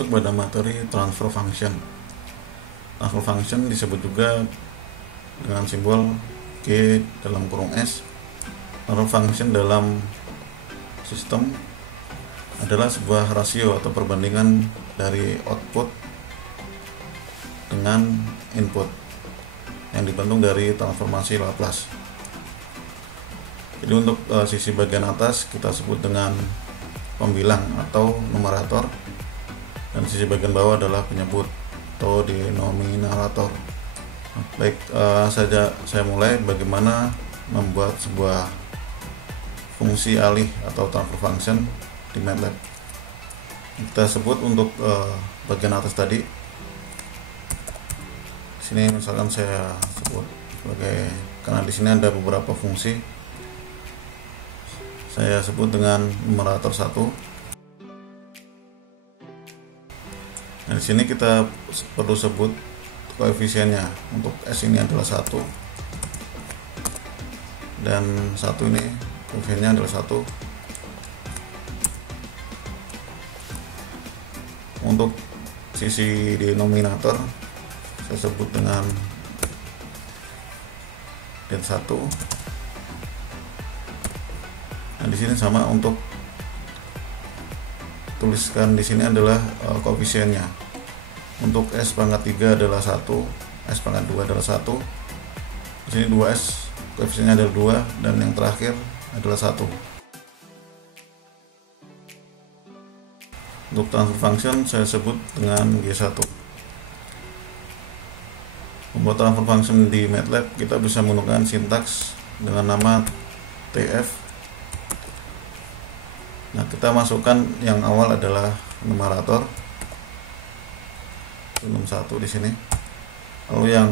masuk pada materi transfer function. Transfer function disebut juga dengan simbol G dalam kurung S. Transfer function dalam sistem adalah sebuah rasio atau perbandingan dari output dengan input yang dibentuk dari transformasi Laplace. Jadi untuk sisi bagian atas kita sebut dengan pembilang atau numerator, dan sisi bagian bawah adalah penyebut atau denominator. Baik, saya mulai bagaimana membuat sebuah fungsi alih atau transfer function di MATLAB. Kita sebut untuk bagian atas tadi. Sini misalkan saya sebut sebagai, karena di sini ada beberapa fungsi, saya sebut dengan numerator 1. Nah, di sini kita perlu sebut koefisiennya. Untuk S ini adalah 1 dan 1 ini koefisiennya adalah 1. Untuk sisi denominator saya sebut dengan den 1. Nah, di sini sama, untuk tuliskan di sini adalah koefisiennya. Untuk S pangkat 3 adalah 1, S pangkat 2 adalah 1. Di sini 2S, koefisiennya adalah 2, dan yang terakhir adalah 1. Untuk transfer function saya sebut dengan G1. Membuat transfer function di MATLAB kita bisa menggunakan sintaks dengan nama TF. Nah, kita masukkan yang awal adalah numerator 1 di sini. Lalu yang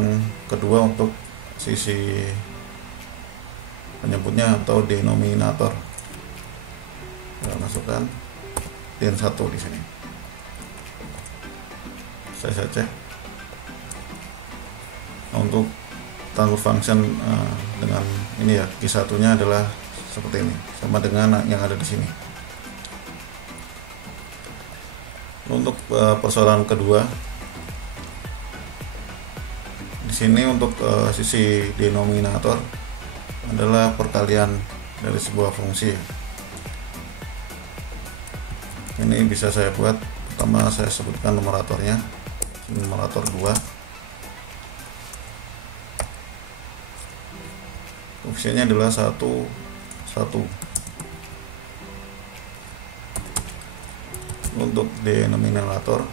kedua untuk sisi penyebutnya atau denominator, kita masukkan den 1 di sini. Saya cek. Nah, untuk transfer function dengan ini ya, G1-nya adalah seperti ini, sama dengan yang ada di sini. Untuk persoalan kedua, di sini untuk sisi denominator adalah perkalian dari sebuah fungsi. Ini bisa saya buat, pertama saya sebutkan numeratornya, numerator 2. Koefisiennya adalah 1, 1. Untuk denominator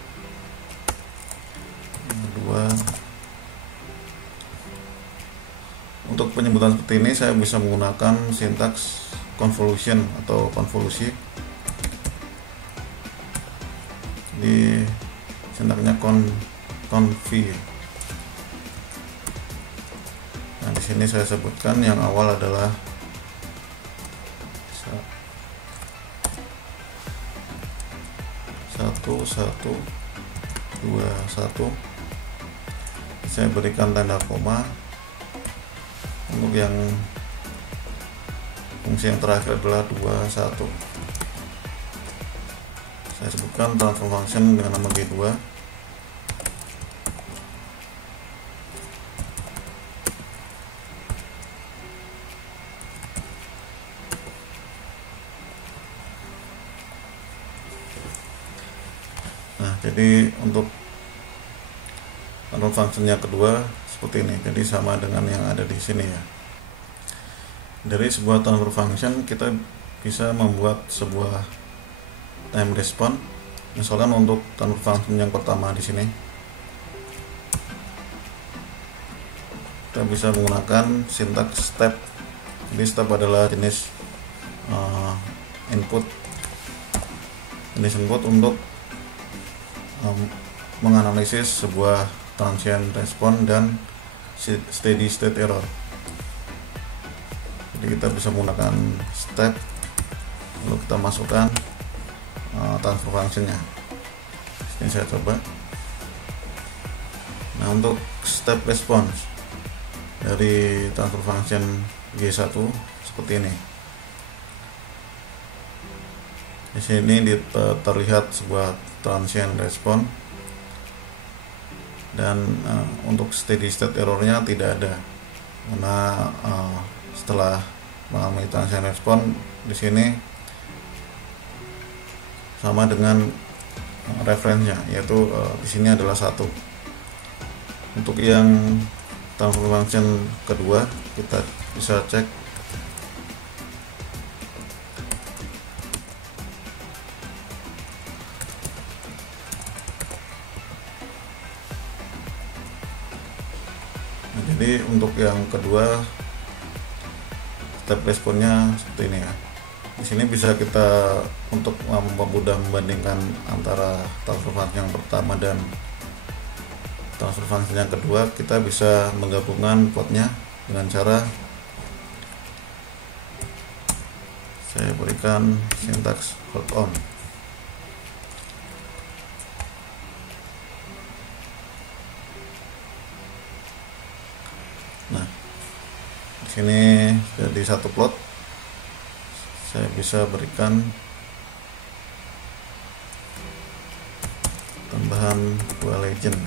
2. Untuk penyebutan seperti ini saya bisa menggunakan sintaks convolution atau konvolusi. Di sintaknya conv. Nah, di sini saya sebutkan yang awal adalah 1, 1, 2, 1. Saya berikan tanda koma. Untuk yang fungsi yang terakhir adalah 2, 1. Saya sebutkan transfer function dengan nama G2. Nah, jadi untuk transfer function yang kedua seperti ini. Jadi sama dengan yang ada di sini ya. Dari sebuah transfer function kita bisa membuat sebuah time response. Misalkan untuk transfer function yang pertama di sini, kita bisa menggunakan sintaks step. Jadi step adalah jenis input. Jenis input untuk menganalisis sebuah transient response dan steady state error. Jadi kita bisa menggunakan step, lalu kita masukkan transfer functionnya. Ini saya coba. Nah, untuk step response dari transfer function G1 seperti ini. Di sini terlihat sebuah transient response, dan untuk steady state errornya tidak ada, karena setelah mengalami transient response di sini sama dengan referensinya, yaitu di sini adalah 1. Untuk yang transfer function kedua kita bisa cek. Nah, jadi untuk yang kedua step responnya seperti ini ya. Di sini bisa kita untuk mempermudah membandingkan antara transfer function yang pertama dan transfer function yang kedua, kita bisa menggabungkan plotnya dengan cara saya berikan sintaks hold on. Nah, di sini jadi satu plot. Saya bisa berikan tambahan 2 legend.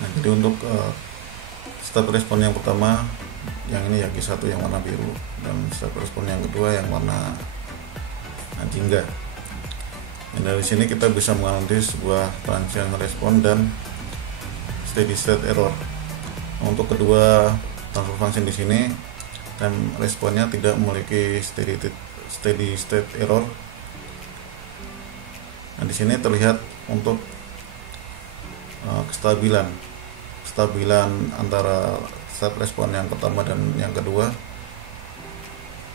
Nah, jadi untuk step respon yang pertama yang ini ya Q1 yang warna biru, dan step respon yang kedua yang warna jingga. Dan dari sini kita bisa menganalisis sebuah transient respon dan steady state error. Nah, untuk kedua transfer function di sini time responnya tidak memiliki steady state error. Nah, di sini terlihat untuk kestabilan antara step respon yang pertama dan yang kedua.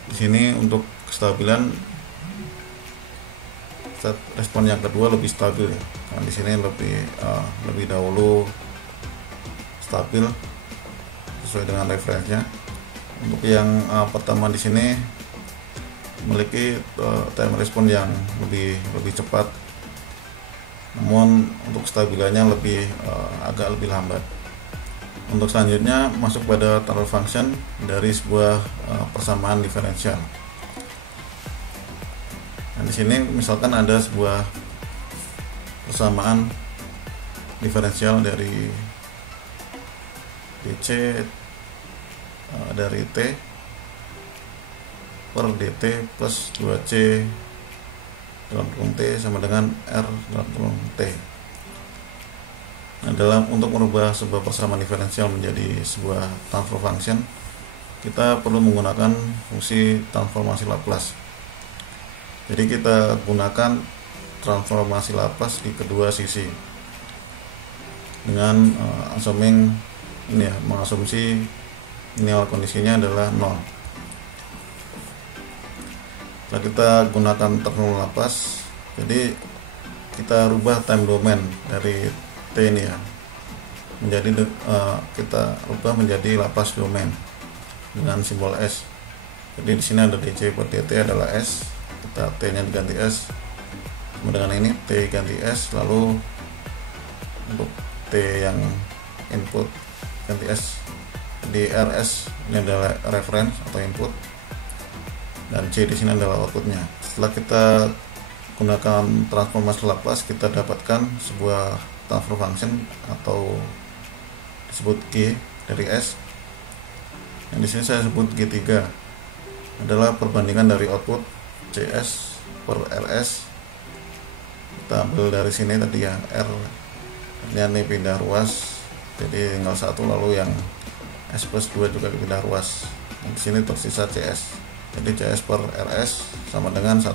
Di sini untuk kestabilan step respon yang kedua lebih stabil ya. Nah, di sini lebih dahulu stabil sesuai dengan referensinya. Untuk yang pertama di sini memiliki time respon yang lebih cepat, namun untuk stabilannya agak lebih lambat. Untuk selanjutnya masuk pada transfer function dari sebuah persamaan diferensial. Nah, di sini misalkan ada sebuah persamaan diferensial dari dc dari t per dt plus 2c dalam kurung t sama dengan r dalam kurung t. Nah, untuk merubah sebuah persamaan diferensial menjadi sebuah transfer function, kita perlu menggunakan fungsi transformasi Laplace. Jadi kita gunakan transformasi Laplace di kedua sisi dengan assuming ini ya, mengasumsi initial kondisinya adalah 0. Setelah kita gunakan transformasi Laplace, jadi kita rubah time domain dari T ini ya, kita rubah menjadi Laplace domain dengan simbol S. Jadi di sini ada dc per dt adalah S, kita t-nya diganti S, sama dengan ini t ganti S, lalu untuk t yang input ganti S, di rs ini adalah reference atau input, dan c di sini adalah outputnya. Setelah kita gunakan transformasi Laplace, kita dapatkan sebuah transfer function atau disebut G dari S. Yang di sini saya sebut G3 adalah perbandingan dari output CS per RS. Kita ambil dari sini tadi ya, R ini pindah ruas, jadi tinggal 1, lalu yang S plus 2 juga pindah ruas. Di sini tersisa CS. Jadi CS per RS sama dengan 1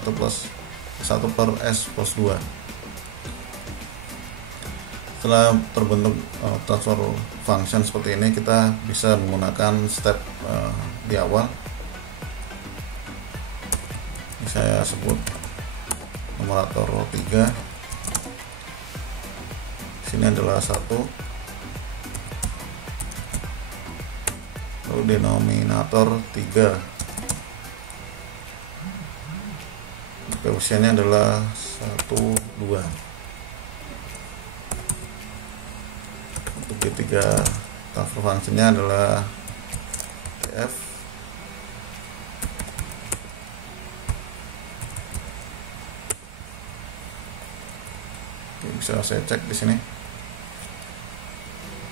per S plus 2. Setelah terbentuk transfer function seperti ini, kita bisa menggunakan step di awal. Ini saya sebut numerator 3. Sini adalah 1, lalu denominator 3. Koefisiennya adalah 1, 2. Untuk D3 transfer functionnya adalah TF. Oke, bisa saya cek di sini.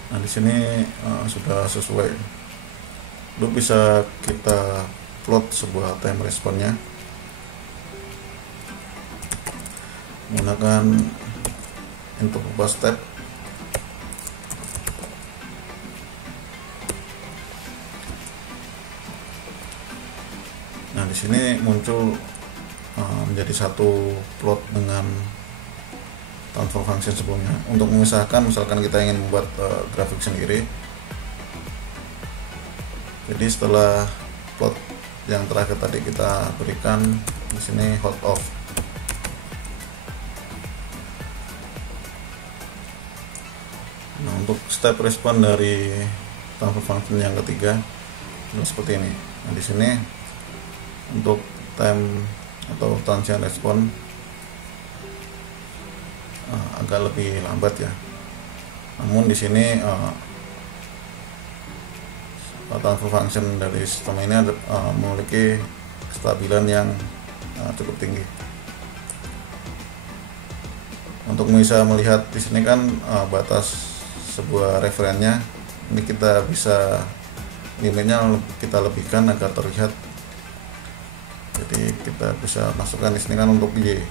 Nah, di sini sudah sesuai. Lalu bisa kita plot sebuah time response-nya menggunakan input berupa step. Nah, di sini muncul menjadi satu plot dengan transfer function sebelumnya. Untuk memisahkan, misalkan kita ingin membuat grafik sendiri, jadi setelah plot yang terakhir tadi kita berikan di sini hold off. Nah, untuk step respon dari transfer function yang ketiga seperti ini. Nah, di sini untuk time atau transient respon agak lebih lambat ya. Namun di sini transfer function dari sistem ini memiliki kestabilan yang cukup tinggi. Untuk bisa melihat di sini kan batas sebuah referennya, ini kita bisa limitnya kita lebihkan agar terlihat. Jadi kita bisa masukkan di sini kan untuk Y.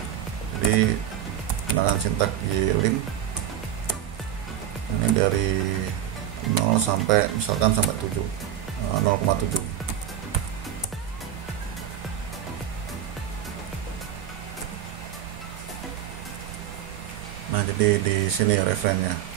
Jadi menggunakan sintak Y_lim. Ini dari 0 sampai misalkan sampai 7, 0,7. Nah, jadi di sini referennya.